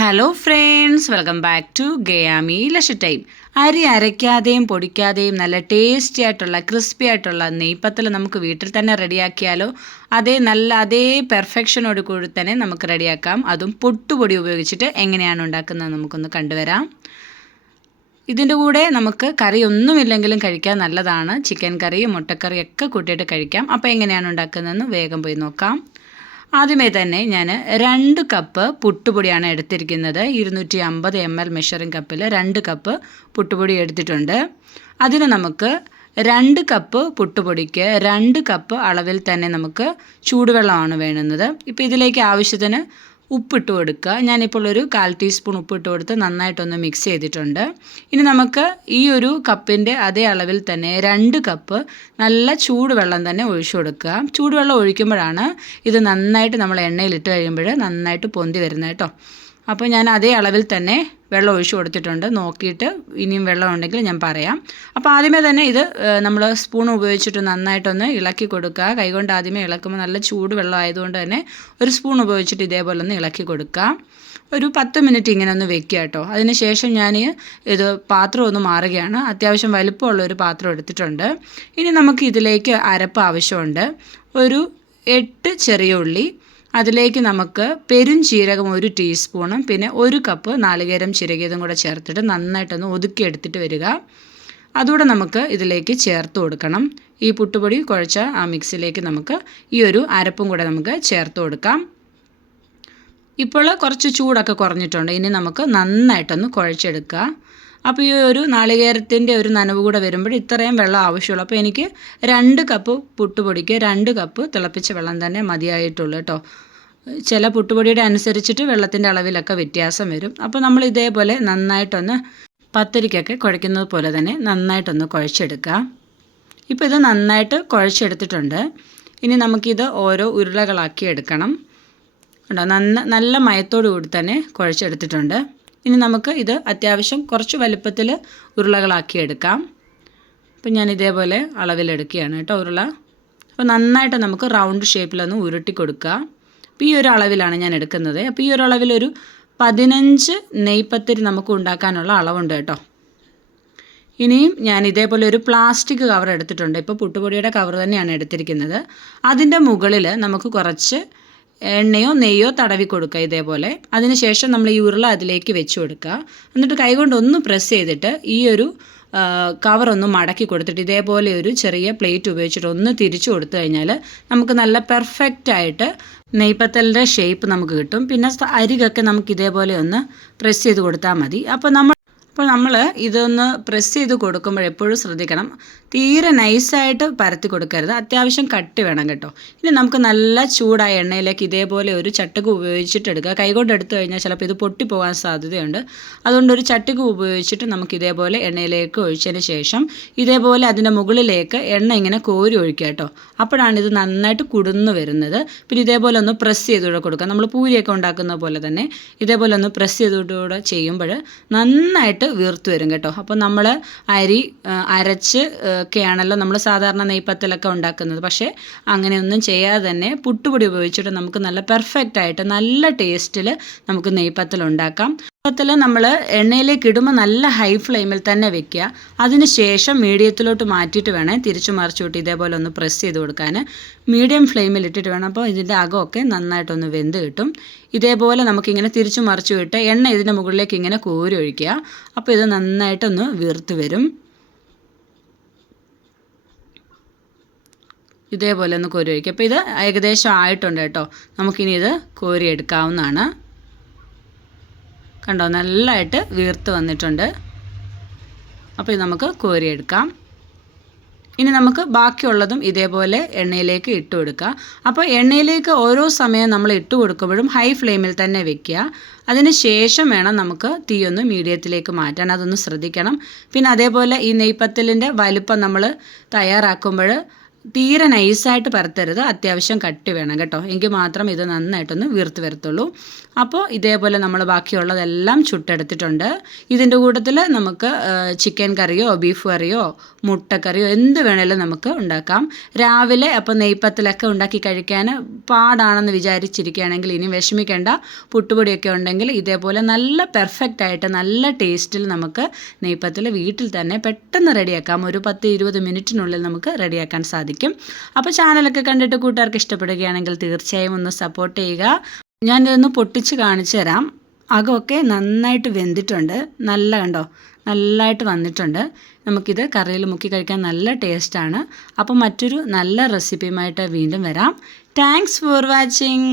Hello friends, welcome back to ഗയാമി ലഷ time. അരി അരയ്ക്കാതെയും പൊടിക്കാതെയും നല്ല ടേസ്റ്റി ആയിട്ടുള്ള ക്രിസ്പി ആയിട്ടുള്ള നെയ്പത്തൽ നമുക്ക് വീട്ടിൽ തന്നെ റെഡിയാക്കിയാലോ. അതേ പെർഫെക്ഷനോട് കൂടി തന്നെ നമുക്ക് റെഡിയാക്കാം. അതും പൊട്ടുപൊടി ഉപയോഗിച്ചിട്ട് എങ്ങനെയാണ് ഉണ്ടാക്കുന്നത് നമുക്കൊന്ന് കണ്ടുവരാം. ഇതിൻ്റെ കൂടെ നമുക്ക് കറി ഒന്നുമില്ലെങ്കിലും കഴിക്കാൻ നല്ലതാണ്. ചിക്കൻ കറി, മുട്ടക്കറിയൊക്കെ കൂട്ടിയിട്ട് കഴിക്കാം. അപ്പോൾ എങ്ങനെയാണ് ഉണ്ടാക്കുന്നതെന്ന് വേഗം പോയി നോക്കാം. ആദ്യമേ തന്നെ ഞാൻ 2 കപ്പ് പുട്ടുപൊടിയാണ് എടുത്തിരിക്കുന്നത്. 250 ml മെഷറിംഗ് കപ്പിൽ 2 കപ്പ് പുട്ടുപൊടി എടുത്തിട്ടുണ്ട്. അതിന് നമുക്ക് 2 കപ്പ് പുട്ടുപൊടിക്ക് 2 കപ്പ് അളവിൽ തന്നെ നമുക്ക് ചൂടുവെള്ളമാണ് വേണ്ടുന്നത്. ഇപ്പോൾ ഇതിലേക്ക് ആവശ്യത്തിന് ഉപ്പിട്ട് കൊടുക്കുക. ഞാനിപ്പോൾ ഒരു 1/4 ടീസ്പൂൺ ഉപ്പിട്ട് കൊടുത്ത് നന്നായിട്ടൊന്ന് മിക്സ് ചെയ്തിട്ടുണ്ട്. ഇനി നമുക്ക് ഈ ഒരു കപ്പിൻ്റെ അതേ അളവിൽ തന്നെ 2 കപ്പ് നല്ല ചൂടുവെള്ളം തന്നെ ഒഴിച്ചു കൊടുക്കുക. ചൂടുവെള്ളം ഒഴിക്കുമ്പോഴാണ് ഇത് നന്നായിട്ട് നമ്മൾ എണ്ണയിലിട്ട് കഴിയുമ്പോൾ നന്നായിട്ട് പൊന്തി വരുന്നത് കേട്ടോ. അപ്പോൾ ഞാൻ അതേ അളവിൽ തന്നെ വെള്ളം ഒഴിച്ചു കൊടുത്തിട്ടുണ്ട്. നോക്കിയിട്ട് ഇനിയും വെള്ളം ഉണ്ടെങ്കിൽ ഞാൻ പറയാം. അപ്പോൾ ആദ്യമേ തന്നെ ഇത് നമ്മൾ സ്പൂൺ ഉപയോഗിച്ചിട്ട് നന്നായിട്ടൊന്ന് ഇളക്കി കൊടുക്കുക. കൈകൊണ്ട് ആദ്യമേ ഇളക്കുമ്പോൾ നല്ല ചൂട് വെള്ളം ആയതുകൊണ്ട് തന്നെ ഒരു സ്പൂൺ ഉപയോഗിച്ചിട്ട് ഇതേപോലെ ഒന്ന് ഇളക്കി കൊടുക്കുക. ഒരു 10 മിനിറ്റ് ഇങ്ങനെ ഒന്ന് വെക്കുക കേട്ടോ. അതിന് ശേഷം ഞാൻ ഇത് പാത്രം ഒന്ന് മാറുകയാണ്. അത്യാവശ്യം വലിപ്പമുള്ള ഒരു പാത്രം എടുത്തിട്ടുണ്ട്. ഇനി നമുക്ക് ഇതിലേക്ക് അരപ്പ് ആവശ്യമുണ്ട്. ഒരു 8 ചെറിയ ഉള്ളി, അതിലേക്ക് നമുക്ക് പെരുംജീരകം 1 ടീസ്പൂണും പിന്നെ 1 കപ്പ് നാളികേരം ചിരകിയതും കൂടെ ചേർത്തിട്ട് നന്നായിട്ടൊന്ന് ഒതുക്കിയെടുത്തിട്ട് വരിക. അതുകൂടെ നമുക്ക് ഇതിലേക്ക് ചേർത്ത് കൊടുക്കണം. ഈ പുട്ടുപൊടി കുഴച്ച ആ മിക്സിലേക്ക് നമുക്ക് ഈ ഒരു അരപ്പും കൂടെ നമുക്ക് ചേർത്ത് കൊടുക്കാം. ഇപ്പോൾ കുറച്ച് ചൂടൊക്കെ കുറഞ്ഞിട്ടുണ്ട്. ഇനി നമുക്ക് നന്നായിട്ടൊന്ന് കുഴച്ചെടുക്കുക. അപ്പോൾ ഈ ഒരു നാളികേരത്തിൻ്റെ ഒരു നനവ് കൂടെ വരുമ്പോൾ ഇത്രയും വെള്ളം ആവശ്യമുള്ളൂ. അപ്പോൾ എനിക്ക് 2 കപ്പ് പുട്ടുപൊടിക്ക് 2 കപ്പ് തിളപ്പിച്ച വെള്ളം തന്നെ മതിയായിട്ടുള്ളൂ കേട്ടോ. ചില പുട്ടുപൊടിയുടെ അനുസരിച്ചിട്ട് വെള്ളത്തിൻ്റെ അളവിലൊക്കെ വ്യത്യാസം വരും. അപ്പോൾ നമ്മൾ ഇതേപോലെ നന്നായിട്ടൊന്ന് പത്തിരിക്കൊക്കെ കുഴയ്ക്കുന്നത് പോലെ തന്നെ നന്നായിട്ടൊന്ന് കുഴച്ചെടുക്കുക. ഇപ്പോൾ ഇത് നന്നായിട്ട് കുഴച്ചെടുത്തിട്ടുണ്ട്. ഇനി നമുക്കിത് ഓരോ ഉരുളകളാക്കി എടുക്കണം കേട്ടോ. നല്ല മയത്തോടു കൂടി തന്നെ കുഴച്ചെടുത്തിട്ടുണ്ട്. ഇനി നമുക്ക് ഇത് അത്യാവശ്യം കുറച്ച് വലുപ്പത്തിൽ ഉരുളകളാക്കി എടുക്കാം. അപ്പം ഞാൻ ഇതേപോലെ അളവിലെടുക്കുകയാണ് കേട്ടോ ഉരുള. അപ്പോൾ നന്നായിട്ട് നമുക്ക് റൗണ്ട് ഷേപ്പിലൊന്ന് ഉരുട്ടി കൊടുക്കുക. അപ്പോൾ ഈ ഒരു അളവിലാണ് ഞാൻ എടുക്കുന്നത്. അപ്പോൾ ഈ ഒരു അളവിലൊരു 15 നെയ്പത്തിരി നമുക്ക് ഉണ്ടാക്കാനുള്ള അളവുണ്ട് കേട്ടോ. ഇനിയും ഞാൻ ഇതേപോലെ ഒരു പ്ലാസ്റ്റിക് കവർ എടുത്തിട്ടുണ്ട്. ഇപ്പോൾ പുട്ടുപൊടിയുടെ കവർ തന്നെയാണ് എടുത്തിരിക്കുന്നത്. അതിൻ്റെ മുകളിൽ നമുക്ക് കുറച്ച് എണ്ണയോ നെയ്യോ തടവി കൊടുക്കുക ഇതേപോലെ. അതിനുശേഷം നമ്മൾ ഈ ഉരുള അതിലേക്ക് വെച്ച് കൊടുക്കുക. എന്നിട്ട് കൈകൊണ്ടൊന്ന് പ്രസ് ചെയ്തിട്ട് ഈ ഒരു കവറൊന്ന് മടക്കി കൊടുത്തിട്ട് ഇതേപോലെ ഒരു ചെറിയ പ്ലേറ്റ് ഉപയോഗിച്ചിട്ട് ഒന്ന് തിരിച്ചു കൊടുത്തു കഴിഞ്ഞാൽ നമുക്ക് നല്ല പെർഫെക്റ്റായിട്ട് നെയ്പത്തലിൻ്റെ ഷേപ്പ് നമുക്ക് കിട്ടും. പിന്നെ അരികൊക്കെ നമുക്ക് ഇതേപോലെ ഒന്ന് പ്രസ് ചെയ്ത് കൊടുത്താൽ മതി. അപ്പോൾ നമ്മൾ ഇതൊന്ന് പ്രസ് ചെയ്ത് കൊടുക്കുമ്പോൾ എപ്പോഴും ശ്രദ്ധിക്കണം, തീരെ നൈസായിട്ട് പരത്തി കൊടുക്കരുത്. അത്യാവശ്യം കട്ടി വേണം കേട്ടോ. ഇനി നമുക്ക് നല്ല ചൂടായ എണ്ണയിലേക്ക് ഇതേപോലെ ഒരു ചട്ടുക ഉപയോഗിച്ചിട്ട് എടുക്കുക. കൈകൊണ്ട് എടുത്തു കഴിഞ്ഞാൽ ചിലപ്പോൾ ഇത് പൊട്ടിപ്പോകാൻ സാധ്യതയുണ്ട്. അതുകൊണ്ട് ഒരു ചട്ടുക ഉപയോഗിച്ചിട്ട് നമുക്ക് ഇതേപോലെ എണ്ണയിലേക്ക് ഒഴിച്ചതിന് ശേഷം ഇതേപോലെ അതിൻ്റെ മുകളിലേക്ക് എണ്ണ ഇങ്ങനെ കോരി ഒഴിക്കുക കേട്ടോ. അപ്പോഴാണ് ഇത് നന്നായിട്ട് കുടുന്നു വരുന്നത്. പിന്നെ ഇതേപോലെ ഒന്ന് പ്രസ് ചെയ്തുകൂടെ കൊടുക്കുക. നമ്മൾ പൂരിയൊക്കെ ഉണ്ടാക്കുന്ന പോലെ തന്നെ ഇതേപോലെ ഒന്ന് പ്രസ് ചെയ്തുകൂടെ ചെയ്യുമ്പോൾ നന്നായിട്ട് വീർത്ത് വരും കേട്ടോ. അപ്പോൾ നമ്മൾ അരി അരച്ച് ഒക്കെയാണല്ലോ നമ്മൾ സാധാരണ നെയ്പത്തലൊക്കെ ഉണ്ടാക്കുന്നത്. പക്ഷേ അങ്ങനെയൊന്നും ചെയ്യാതെ തന്നെ പുട്ടുപൊടി ഉപയോഗിച്ചിട്ട് നമുക്ക് നല്ല പെർഫെക്റ്റായിട്ട് നല്ല ടേസ്റ്റിൽ നമുക്ക് നെയ്പത്തൽ ഉണ്ടാക്കാം. നെയ്പത്തൽ നമ്മൾ എണ്ണയിലേക്ക് ഇടുമ്പോൾ നല്ല ഹൈ ഫ്ലെയിമിൽ തന്നെ വെക്കുക. അതിന് ശേഷം മീഡിയത്തിലോട്ട് മാറ്റിയിട്ട് വേണം തിരിച്ചു മറിച്ചു വിട്ട് ഇതേപോലെ ഒന്ന് പ്രസ് ചെയ്ത് കൊടുക്കാൻ. മീഡിയം ഫ്ലെയിമിൽ ഇട്ടിട്ട് വേണം. അപ്പോൾ ഇതിൻ്റെ അകമൊക്കെ നന്നായിട്ടൊന്ന് വെന്ത് കിട്ടും. ഇതേപോലെ നമുക്കിങ്ങനെ തിരിച്ചു മറിച്ചു വിട്ട് എണ്ണ ഇതിൻ്റെ മുകളിലേക്ക് ഇങ്ങനെ കോരി ഒഴിക്കുക. അപ്പോൾ ഇത് നന്നായിട്ടൊന്ന് വീർത്ത് വരും. ഇതേപോലെ ഒന്ന് കോരി ഒഴിക്കുക. അപ്പോൾ ഇത് ഏകദേശം ആയിട്ടുണ്ട് കേട്ടോ. നമുക്കിനി ഇത് കോരി എടുക്കാവുന്നതാണ്. കണ്ടോ, നല്ലതായിട്ട് വീർത്ത് വന്നിട്ടുണ്ട്. അപ്പോൾ ഇത് നമുക്ക് കോരിയെടുക്കാം. ഇനി നമുക്ക് ബാക്കിയുള്ളതും ഇതേപോലെ എണ്ണയിലേക്ക് ഇട്ട് കൊടുക്കുക. അപ്പോൾ എണ്ണയിലേക്ക് ഓരോ സമയം നമ്മൾ ഇട്ട് കൊടുക്കുമ്പോഴും ഹൈ ഫ്ലെയിമിൽ തന്നെ വെക്കുക. അതിന് ശേഷം വേണം നമുക്ക് തീയൊന്ന് മീഡിയത്തിലേക്ക് മാറ്റാൻ. അതൊന്ന് ശ്രദ്ധിക്കണം. പിന്നെ അതേപോലെ ഈ നെയ്പത്തലിൻ്റെ വലിപ്പം നമ്മൾ തയ്യാറാക്കുമ്പോൾ തീരെ നൈസായിട്ട് പരത്തരുത്, അത്യാവശ്യം കട്ടി വേണം കേട്ടോ, എങ്കിൽ മാത്രം ഇത് നന്നായിട്ടൊന്ന് വീർത്ത് വരത്തുള്ളൂ. അപ്പോൾ ഇതേപോലെ നമ്മൾ ബാക്കിയുള്ളതെല്ലാം ചുട്ടെടുത്തിട്ടുണ്ട്. ഇതിൻ്റെ കൂട്ടത്തിൽ നമുക്ക് ചിക്കൻ കറിയോ ബീഫ് കറിയോ മുട്ടക്കറിയോ എന്ത് വേണേലും നമുക്ക് ഉണ്ടാക്കാം. രാവിലെ അപ്പോൾ നെയ്പ്പത്തിലൊക്കെ ഉണ്ടാക്കി കഴിക്കാൻ പാടാണെന്ന് വിചാരിച്ചിരിക്കുകയാണെങ്കിൽ ഇനി വിഷമിക്കേണ്ട. പുട്ടുപൊടിയൊക്കെ ഉണ്ടെങ്കിൽ ഇതേപോലെ നല്ല പെർഫെക്റ്റ് ആയിട്ട് നല്ല ടേസ്റ്റിൽ നമുക്ക് നെയ്പ്പത്തിൽ വീട്ടിൽ തന്നെ പെട്ടെന്ന് റെഡിയാക്കാം. ഒരു 10-20 മിനിറ്റിനുള്ളിൽ നമുക്ക് റെഡിയാക്കാൻ സാധിക്കും. അപ്പോൾ ചാനലൊക്കെ കണ്ടിട്ട് കൂട്ടുകാർക്ക് ഇഷ്ടപ്പെടുകയാണെങ്കിൽ തീർച്ചയായും ഒന്ന് സപ്പോർട്ട് ചെയ്യുക. ഞാനിതൊന്ന് പൊട്ടിച്ച് കാണിച്ചു തരാം. അകമൊക്കെ നന്നായിട്ട് വെന്തിട്ടുണ്ട്, നല്ല കണ്ടോ, നല്ലതായിട്ട് വന്നിട്ടുണ്ട്. നമുക്കിത് കറിയിൽ മുക്കി കഴിക്കാൻ നല്ല ടേസ്റ്റാണ്. അപ്പോൾ മറ്റൊരു നല്ല റെസിപ്പിയുമായിട്ട് വീണ്ടും വരാം. Thanks for watching.